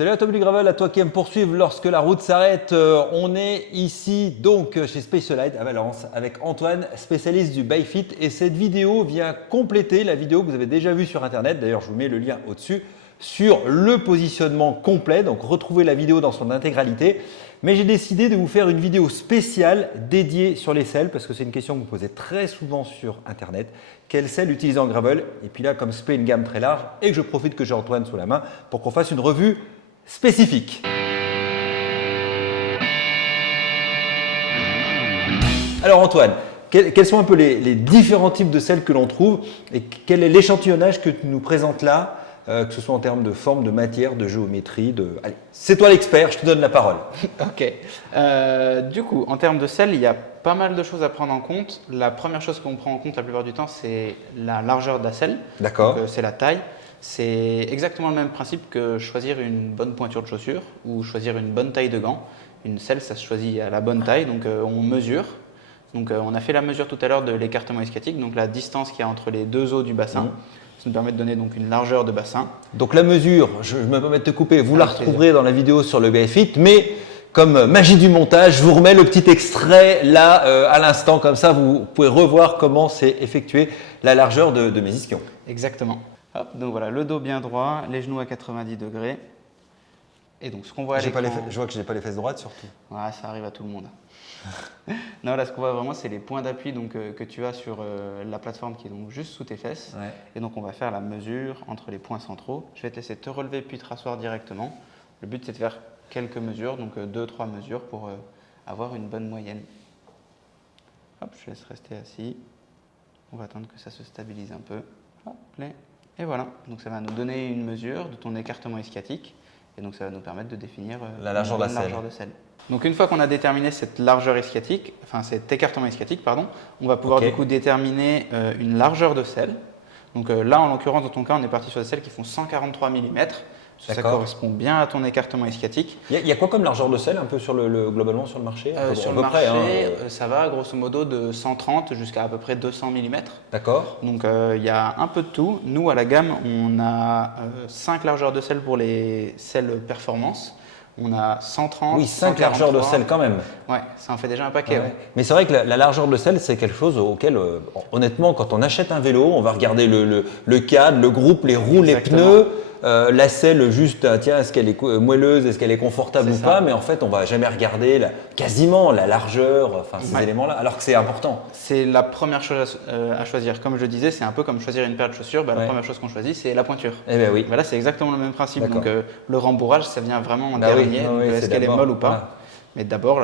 Salut à Tom du Gravel, à toi qui aimes poursuivre lorsque la route s'arrête. On est ici donc chez Specialized à Valence avec Antoine, spécialiste du BikeFit. Et cette vidéo vient compléter la vidéo que vous avez déjà vue sur internet. D'ailleurs, je vous mets le lien au-dessus sur le positionnement complet. Donc retrouvez la vidéo dans son intégralité. Mais j'ai décidé de vous faire une vidéo spéciale dédiée sur les selles parce que c'est une question que vous posez très souvent sur internet. Quelle selle utiliser en gravel? Et puis là, comme c'est une gamme très large et que je profite que j'ai Antoine sous la main pour qu'on fasse une revue spécifique. Alors Antoine, quels sont un peu les différents types de selles que l'on trouve et quel est l'échantillonnage que tu nous présentes là, que ce soit en termes de forme, de matière, de géométrie, Allez, c'est toi l'expert, je te donne la parole. Ok. Du coup, en termes de selle, il y a pas mal de choses à prendre en compte. La première chose qu'on prend en compte la plupart du temps, c'est la largeur de la selle. D'accord. Donc, c'est la taille. C'est exactement le même principe que choisir une bonne pointure de chaussure ou choisir une bonne taille de gants. Une selle, ça se choisit à la bonne taille, donc on mesure. Donc on a fait la mesure tout à l'heure de l'écartement ischiatique, donc la distance qu'il y a entre les deux os du bassin. Ça nous permet de donner donc une largeur de bassin. Donc la mesure, je me permets de te couper, vous la retrouverez dans la vidéo sur le BikeFit, mais comme magie du montage, je vous remets le petit extrait là à l'instant, comme ça vous pouvez revoir comment c'est effectué la largeur de mes ischions. Exactement. Hop, donc voilà, le dos bien droit, les genoux à 90 degrés. Et donc ce qu'on voit à l'écran… Je vois que je n'ai pas les fesses droites surtout. Ouais, ça arrive à tout le monde. Non, là ce qu'on voit vraiment, c'est les points d'appui que tu as sur la plateforme qui est donc juste sous tes fesses. Ouais. Et donc on va faire la mesure entre les points centraux. Je vais te laisser te relever puis te rasseoir directement. Le but c'est de faire quelques mesures, donc 2-3 mesures pour avoir une bonne moyenne. Hop, je laisse rester assis. On va attendre que ça se stabilise un peu. Hop, et voilà, donc ça va nous donner une mesure de ton écartement ischiatique et donc ça va nous permettre de définir la largeur de la selle. Donc une fois qu'on a déterminé cette largeur ischiatique, enfin cet écartement ischiatique, pardon, on va pouvoir du coup déterminer une largeur de selle. Donc là en l'occurrence dans ton cas on est parti sur des selles qui font 143 mm. Ça correspond bien à ton écartement ischiatique. Il y a quoi comme largeur de selle un peu globalement sur le marché? Sur le marché, ça va grosso modo de 130 jusqu'à à peu près 200 mm. D'accord. Donc il y a un peu de tout. Nous à la gamme, on a 5 largeurs de selle pour les selles performance. On a 130, oui, 5 largeurs de selle quand même. Ouais, ça en fait déjà un paquet. Ouais. Mais c'est vrai que la largeur de selle, c'est quelque chose auquel, honnêtement, quand on achète un vélo, on va regarder le cadre, le groupe, les roues, les pneus. La selle, juste, tiens, est-ce qu'elle est moelleuse, est-ce qu'elle est confortable ou pas, mais en fait, on va jamais regarder quasiment la largeur, enfin ces éléments-là, alors que c'est important. C'est la première chose à choisir. Comme je le disais, c'est un peu comme choisir une paire de chaussures. La première chose qu'on choisit, c'est la pointure. Eh bien oui. Là, c'est exactement le même principe. Donc, le rembourrage, ça vient vraiment en dernier. Est-ce qu'elle est molle ou pas? Voilà. Mais d'abord,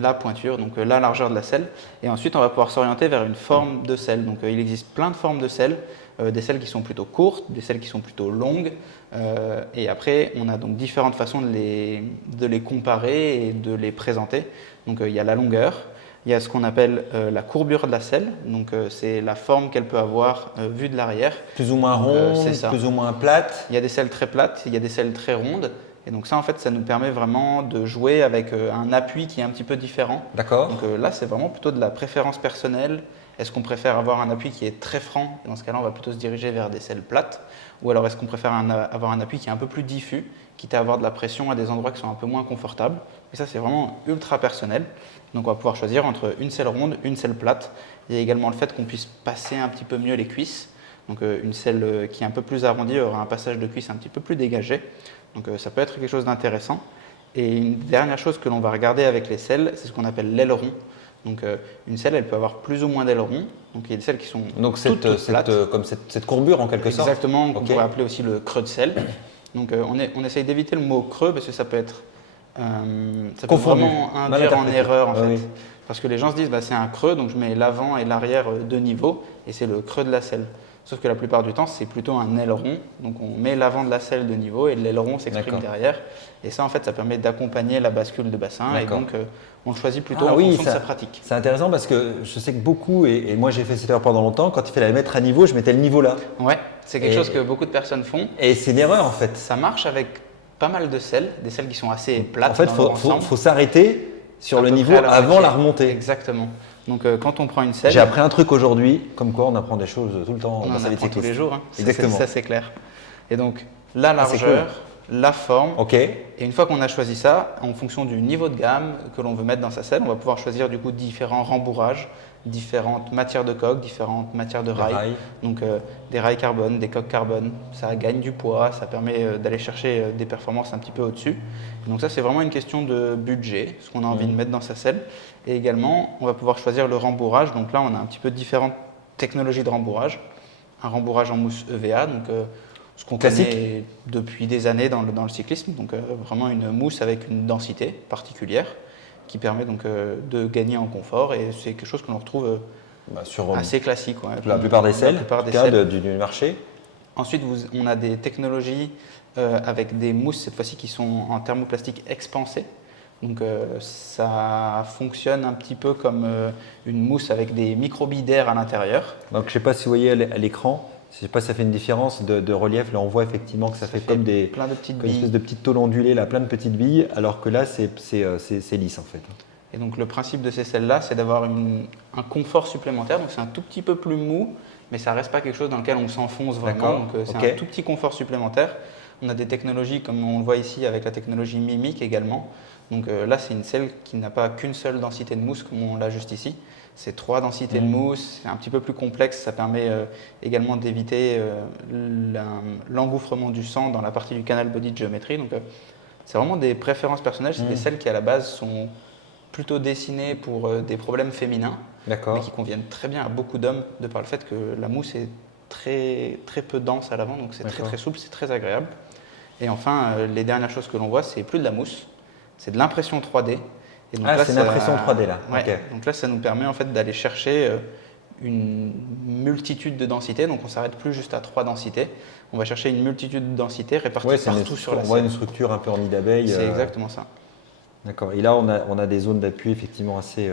la pointure, donc la largeur de la selle. Et ensuite, on va pouvoir s'orienter vers une forme de selle. Donc, il existe plein de formes de selle. Des selles qui sont plutôt courtes, des selles qui sont plutôt longues. Et après, on a donc différentes façons de les comparer et de les présenter. Donc, il y a la longueur, il y a ce qu'on appelle la courbure de la selle. Donc, c'est la forme qu'elle peut avoir vue de l'arrière. Plus ou moins ronde, plus ou moins plate. Il y a des selles très plates, il y a des selles très rondes. Et donc ça, en fait, ça nous permet vraiment de jouer avec un appui qui est un petit peu différent. D'accord. Donc là, c'est vraiment plutôt de la préférence personnelle. Est-ce qu'on préfère avoir un appui qui est très franc? Dans ce cas-là, on va plutôt se diriger vers des selles plates. Ou alors, est-ce qu'on préfère avoir un appui qui est un peu plus diffus, quitte à avoir de la pression à des endroits qui sont un peu moins confortables? Et ça, c'est vraiment ultra personnel. Donc, on va pouvoir choisir entre une selle ronde, une selle plate. Il y a également le fait qu'on puisse passer un petit peu mieux les cuisses. Donc, une selle qui est un peu plus arrondie aura un passage de cuisse un petit peu plus dégagé. Donc, ça peut être quelque chose d'intéressant. Et une dernière chose que l'on va regarder avec les selles, c'est ce qu'on appelle l'aileron. Donc une selle, elle peut avoir plus ou moins d'ailerons. Donc il y a des selles qui sont toutes plates. Comme cette courbure en quelque sorte. Exactement, qu'on pourrait appeler aussi le creux de selle. Donc on essaye d'éviter le mot creux parce que ça peut être ça peut vraiment induire en erreur en fait. Oui. Parce que les gens se disent c'est un creux, donc je mets l'avant et l'arrière de niveau et c'est le creux de la selle. Sauf que la plupart du temps, c'est plutôt un aileron. Donc on met l'avant de la selle de niveau et l'aileron s'exprime derrière. Et ça, en fait, ça permet d'accompagner la bascule de bassin. Et donc, on le choisit plutôt en fonction de sa pratique. C'est intéressant parce que je sais que beaucoup, et moi j'ai fait cette erreur pendant longtemps, quand il fallait la mettre à niveau, je mettais le niveau là. Ouais, c'est quelque chose que beaucoup de personnes font. Et c'est une erreur en fait. Ça marche avec pas mal de selles, des selles qui sont assez plates. En fait, il faut s'arrêter sur le niveau avant la remontée. Exactement. Donc quand on prend une selle… J'ai appris un truc aujourd'hui, comme quoi on apprend des choses tout le temps. On en apprend tous les jours. Hein. Exactement. Ça c'est clair. Et donc la largeur la forme. Ok. Et une fois qu'on a choisi ça, en fonction du niveau de gamme que l'on veut mettre dans sa selle, on va pouvoir choisir du coup différents rembourrages, différentes matières de coque, différentes matières de rails. Donc des rails carbone, des coques carbone, ça gagne du poids, ça permet d'aller chercher des performances un petit peu au-dessus. Donc ça, c'est vraiment une question de budget, ce qu'on a envie de mettre dans sa selle. Et également, on va pouvoir choisir le rembourrage. Donc là, on a un petit peu différentes technologies de rembourrage. Un rembourrage en mousse EVA, donc ce qu'on connaît depuis des années dans le cyclisme. Donc vraiment une mousse avec une densité particulière qui permet donc de gagner en confort. Et c'est quelque chose que l'on retrouve sur assez classique. Ouais, la plupart des selles, du marché. Ensuite, on a des technologies avec des mousses, cette fois-ci, qui sont en thermoplastique expansé. Donc ça fonctionne un petit peu comme une mousse avec des microbilles d'air à l'intérieur. Donc je ne sais pas si vous voyez à l'écran, je ne sais pas si ça fait une différence de relief. Là, on voit effectivement que ça fait comme plein de petites billes. Une espèce de petites tôles ondulées, là, plein de petites billes, alors que là, c'est lisse en fait. Et donc le principe de ces selles-là, c'est d'avoir un confort supplémentaire. Donc c'est un tout petit peu plus mou, mais ça ne reste pas quelque chose dans lequel on s'enfonce vraiment. Donc c'est un tout petit confort supplémentaire. On a des technologies, comme on le voit ici, avec la technologie Mimic également. Donc là, c'est une selle qui n'a pas qu'une seule densité de mousse, comme on l'a juste ici. C'est 3 densités de mousse, c'est un petit peu plus complexe. Ça permet également d'éviter l'engouffrement du sang dans la partie du canal body de géométrie. Donc c'est vraiment des préférences personnelles. C'est des selles qui, à la base, sont plutôt dessinées pour des problèmes féminins, mais qui conviennent très bien à beaucoup d'hommes, de par le fait que la mousse est très, très peu dense à l'avant. Donc c'est très, très souple, c'est très agréable. Et enfin, les dernières choses que l'on voit, c'est plus de la mousse. C'est de l'impression 3D. Et donc c'est une impression 3D là. Ouais. Okay. Donc là, ça nous permet en fait d'aller chercher une multitude de densités. Donc on ne s'arrête plus juste à 3 densités. On va chercher une multitude de densités réparties partout sur la selle. On voit une structure un peu en nid d'abeille. C'est exactement ça. D'accord. Et là, on a des zones d'appui effectivement assez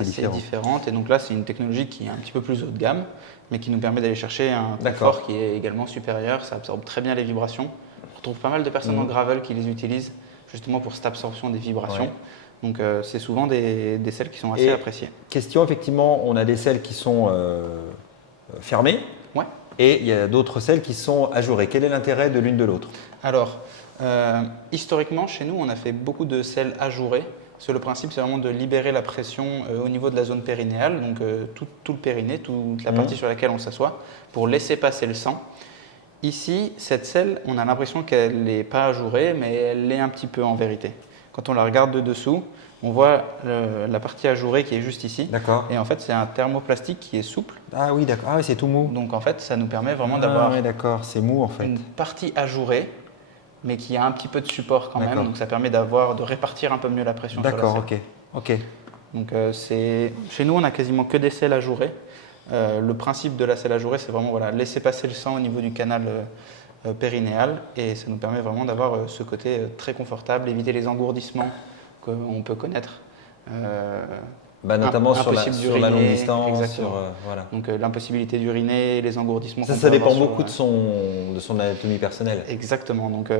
différentes. Et donc là, c'est une technologie qui est un petit peu plus haut de gamme, mais qui nous permet d'aller chercher un confort qui est également supérieur. Ça absorbe très bien les vibrations. On retrouve pas mal de personnes en gravel qui les utilisent justement pour cette absorption des vibrations. Ouais. Donc c'est souvent des selles qui sont assez appréciées. Question, effectivement, on a des selles qui sont fermées et il y a d'autres selles qui sont ajourées. Quel est l'intérêt de l'une de l'autre? Alors, historiquement, chez nous, on a fait beaucoup de selles ajourées. Parce que le principe, c'est vraiment de libérer la pression au niveau de la zone périnéale, donc tout le périnée, toute la partie sur laquelle on s'assoit, pour laisser passer le sang. Ici, cette selle, on a l'impression qu'elle n'est pas ajourée, mais elle l'est un petit peu en vérité. Quand on la regarde de dessous, on voit la partie ajourée qui est juste ici. D'accord. Et en fait, c'est un thermoplastique qui est souple. Ah oui, d'accord. Ah oui, c'est tout mou. Donc en fait, ça nous permet vraiment d'avoir c'est mou en fait. Une partie ajourée, mais qui a un petit peu de support quand même. Donc ça permet de répartir un peu mieux la pression sur la selle. D'accord, ok. Donc chez nous, on a quasiment que des selles ajourées. Le principe de la selle ajourée, c'est vraiment laisser passer le sang au niveau du canal périnéal et ça nous permet vraiment d'avoir ce côté très confortable, éviter les engourdissements qu'on peut connaître. Notamment sur la longue distance. Donc l'impossibilité d'uriner, les engourdissements. Ça dépend beaucoup de son anatomie personnelle. Exactement. Donc,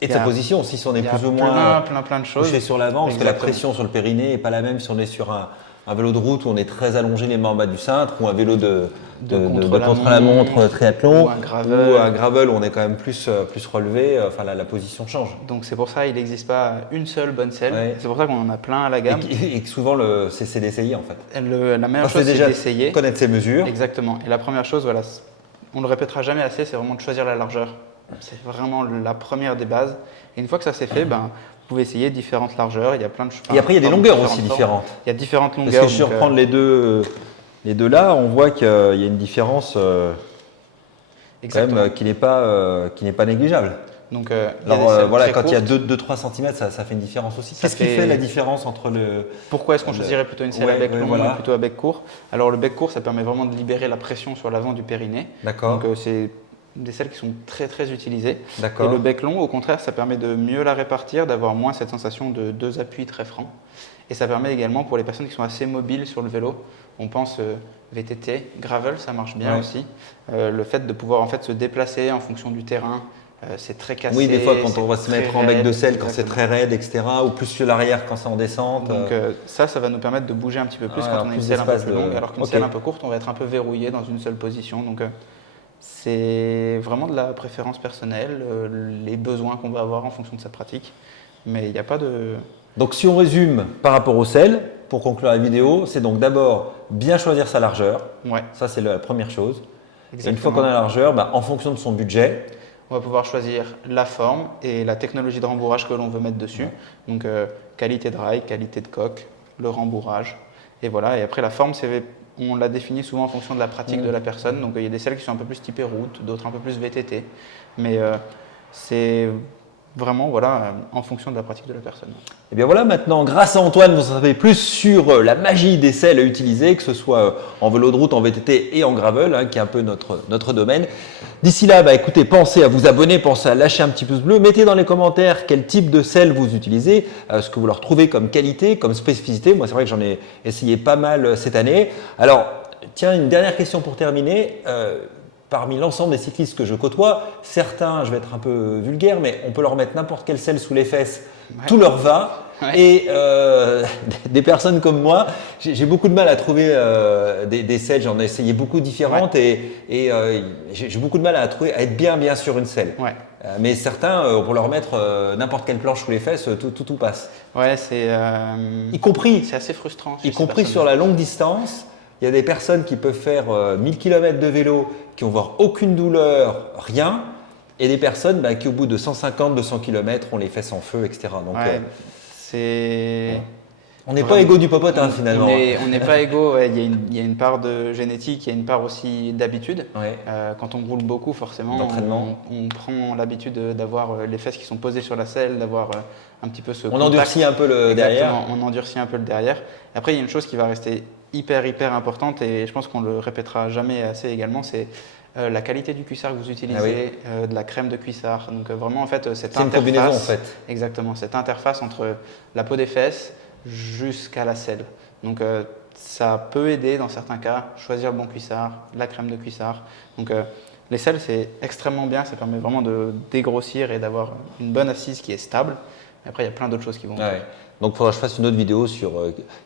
et de sa position aussi, si on est plus ou moins plein de choses. Couché sur l'avant, parce que la pression sur le périnée n'est pas la même si on est sur un vélo de route où on est très allongé les mains en bas du cintre, ou un vélo de contre-la-montre triathlon, ou un gravel où on est quand même plus relevé, la position change. Donc c'est pour ça qu'il n'existe pas une seule bonne selle, c'est pour ça qu'on en a plein à la gamme. Et que souvent c'est d'essayer en fait. La meilleure chose c'est d'essayer. Connaître ses mesures. Exactement. Et la première chose, on ne le répétera jamais assez, c'est vraiment de choisir la largeur. C'est vraiment la première des bases. Et une fois que ça s'est fait, vous pouvez essayer différentes largeurs. Il y a plein de choses. Et après, il y a des longueurs aussi différentes. Il y a différentes longueurs. Parce que si je reprends les deux là, on voit qu'il y a une différence quand même, qui n'est pas négligeable. Donc, quand il y a 2-3 cm, ça fait une différence aussi. Qu'est-ce qui fait la différence entre le… Pourquoi est-ce qu'on choisirait plutôt une selle à bec long ou plutôt à bec court? Alors le bec court, ça permet vraiment de libérer la pression sur l'avant du périnée. D'accord. Donc c'est des selles qui sont très très utilisées. D'accord. Et le bec long, au contraire, ça permet de mieux la répartir, d'avoir moins cette sensation de 2 appuis très francs. Et ça permet également pour les personnes qui sont assez mobiles sur le vélo, on pense VTT, gravel, ça marche bien aussi. Le fait de pouvoir en fait se déplacer en fonction du terrain, c'est très cassé. Oui, des fois quand on va se mettre en bec de selle, quand c'est très raide, etc. Ou plus sur l'arrière quand c'est en descente. Donc ça va nous permettre de bouger un petit peu plus quand on a une selle un peu plus longue. Alors qu'une selle un peu courte, on va être un peu verrouillé dans une seule position. Donc C'est vraiment de la préférence personnelle, les besoins qu'on va avoir en fonction de sa pratique. Mais il n'y a pas de… Donc si on résume par rapport au sel, pour conclure la vidéo, c'est donc d'abord bien choisir sa largeur. Ouais, Ça, c'est la première chose. Et une fois exactement. qu'on a la largeur, bah, en fonction de son budget, On va pouvoir choisir la forme et la technologie de rembourrage que l'on veut mettre dessus. Donc qualité de rail, qualité de coque, le rembourrage. Et voilà, et après la forme, on la définit souvent en fonction de la pratique de la personne. Donc il y a des selles qui sont un peu plus typées route, d'autres un peu plus VTT. Mais c'est vraiment voilà, en fonction de la pratique de la personne. et bien voilà, maintenant, grâce à Antoine, vous en savez plus sur la magie des selles à utiliser, que ce soit en vélo de route, en VTT et en gravel, hein, qui est un peu notre domaine. D'ici là, bah, écoutez, pensez à vous abonner, pensez à lâcher un petit pouce bleu, mettez dans les commentaires quel type de selle vous utilisez, ce que vous leur trouvez comme qualité, comme spécificité. Moi, c'est vrai que j'en ai essayé pas mal cette année. Alors, tiens, une dernière question pour terminer. Parmi l'ensemble des cyclistes que je côtoie, certains, je vais être un peu vulgaire, mais on peut leur mettre n'importe quelle selle sous les fesses, tout leur va. Ouais. Et des personnes comme moi, j'ai beaucoup de mal à trouver des selles. J'en ai essayé beaucoup différentes et j'ai beaucoup de mal à être bien sur une selle. Ouais. Mais certains, on peut leur mettre n'importe quelle planche sous les fesses, tout passe. Ouais, c'est Y compris, assez frustrant. chez y ces compris personnes. sur la longue distance. Il y a des personnes qui peuvent faire 1000 km de vélo, qui vont voir aucune douleur, rien. Et des personnes bah, qui, au bout de 150, 200 km, ont les fesses en feu, etc. Donc, Ouais, c'est… on n'est pas égaux du popote, hein, finalement. On n'est pas égaux. Ouais. Il y a une part de génétique, il y a une part aussi d'habitude. Ouais. Quand on roule beaucoup, forcément, D'entraînement. on prend l'habitude d'avoir les fesses qui sont posées sur la selle, d'avoir un petit peu ce On contact. endurcit un peu le derrière. Exactement, on endurcit un peu le derrière. Après, il y a une chose qui va rester hyper importante et je pense qu'on le répétera jamais assez également, c'est la qualité du cuissard que vous utilisez, de la crème de cuissard. Donc vraiment, en fait, cette C'est une interface… combinaison, en fait. Exactement, cette interface entre la peau des fesses jusqu'à la selle. Donc ça peut aider dans certains cas, choisir le bon cuissard, la crème de cuissard. Donc les selles, c'est extrêmement bien, ça permet vraiment de dégrossir et d'avoir une bonne assise qui est stable. Mais après, il y a plein d'autres choses qui vont… Ouais. Donc, il faudra que je fasse une autre vidéo sur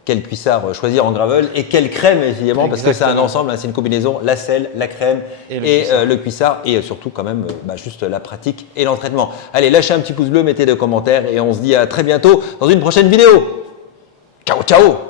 quel cuissard choisir en gravel et quelle crème, évidemment, parce que c'est un Exactement. ensemble, hein, c'est une combinaison, la selle, la crème Et et le cuissard. le cuissard, et surtout quand même juste la pratique et l'entraînement. Allez, lâchez un petit pouce bleu, mettez des commentaires et on se dit à très bientôt dans une prochaine vidéo. Ciao, ciao!